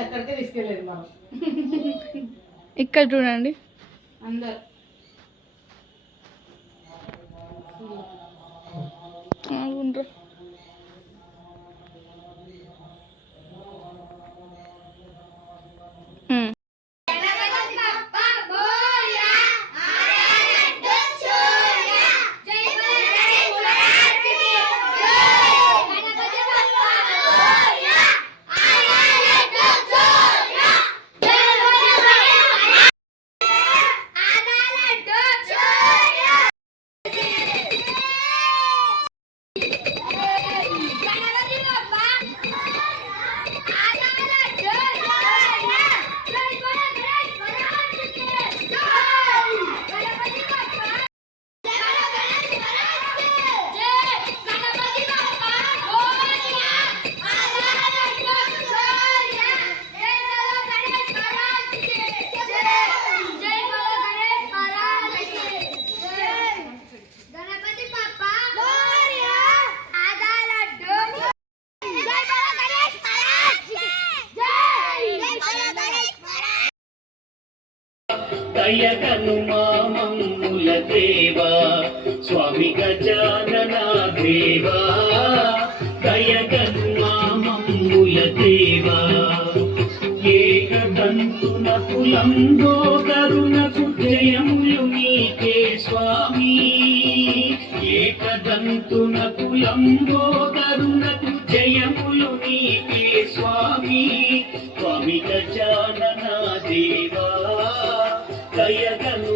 ఎక్కడికి తీసుకెళ్ళేది మనం. ఇక్కడ చూడండి అందరు ఉండరు. దయగను మామమ్ముల దేవా స్వామి గజానన దేవా దయగను మామమ్ముల దేవా ఏకదంతునకు లంబోదరునకు జయములు నీకే స్వామి ఏకదంతునకు లంబోదరునకు జయములు నీకే స్వామి స్వామి గజానన దేవా దయగను